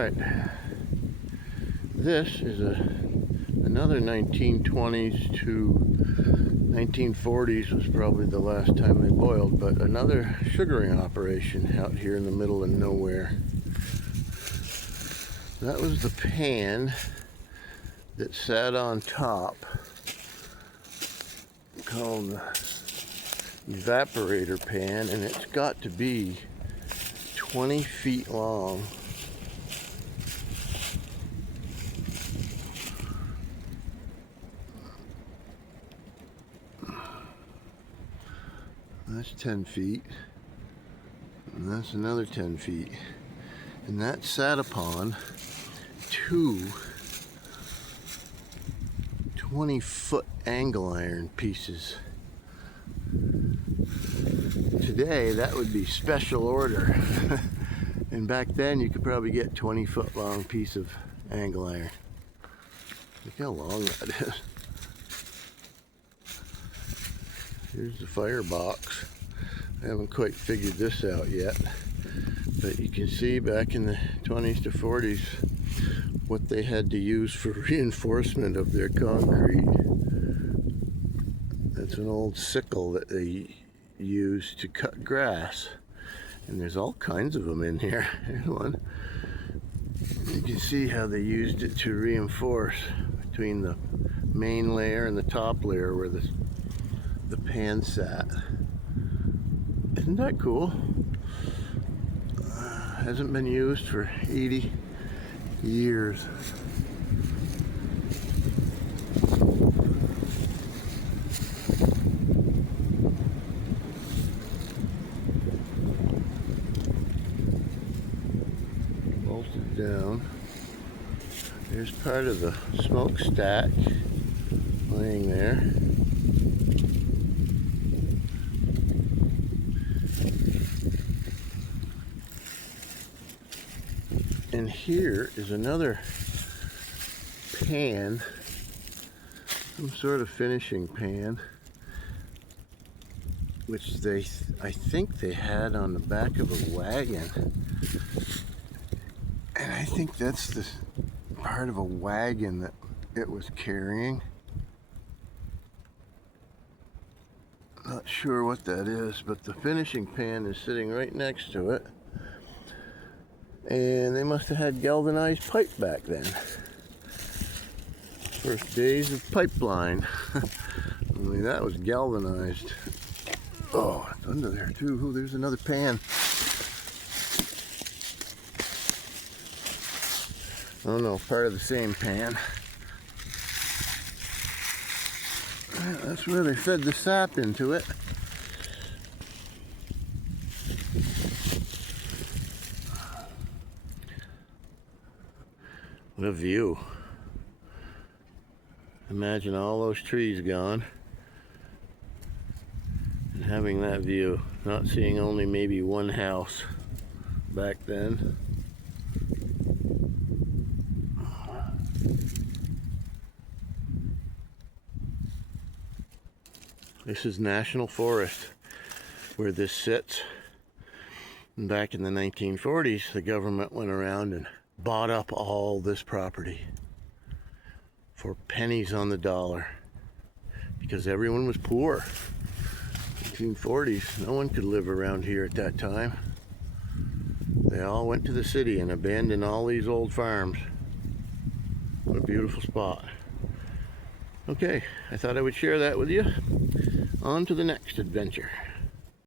Alright, this is another 1920s to 1940s was probably the last time they boiled, but another sugaring operation out here in the middle of nowhere. That was the pan that sat on top, called the evaporator pan, and it's got to be 20 feet long. That's 10 feet, and that's another 10 feet, and that sat upon two 20-foot angle iron pieces. Today that would be special order, and back then you could probably get 20-foot long piece of angle iron. Look how long that is. Here's the firebox. I haven't quite figured this out yet, but you can see back in the 20s to 40s what they had to use for reinforcement of their concrete. That's an old sickle that they used to cut grass, and there's all kinds of them in here. Here's one. You can see how they used it to reinforce between the main layer and the top layer where the pan sat. Isn't that cool? Hasn't been used for 80 years. Bolted down. There's part of the smokestack laying there. And here is another pan, some sort of finishing pan, which I think they had on the back of a wagon. And I think that's the part of a wagon that it was carrying. Not sure what that is, but the finishing pan is sitting right next to it. And they must have had galvanized pipe back then. First days of pipeline. Only that was galvanized. Oh, it's under there too. Ooh, there's another pan. Oh no, part of the same pan. That's where they fed the sap into it. What a view. Imagine all those trees gone and having that view, not seeing only maybe one house back then. This is National Forest where this sits. And back in the 1940s, the government went around and bought up all this property for pennies on the dollar because everyone was poor. 1940s, no one could live around here at that time. They all went to the city and abandoned all these old farms. What a beautiful spot. Okay, I thought I would share that with you. On to the next adventure.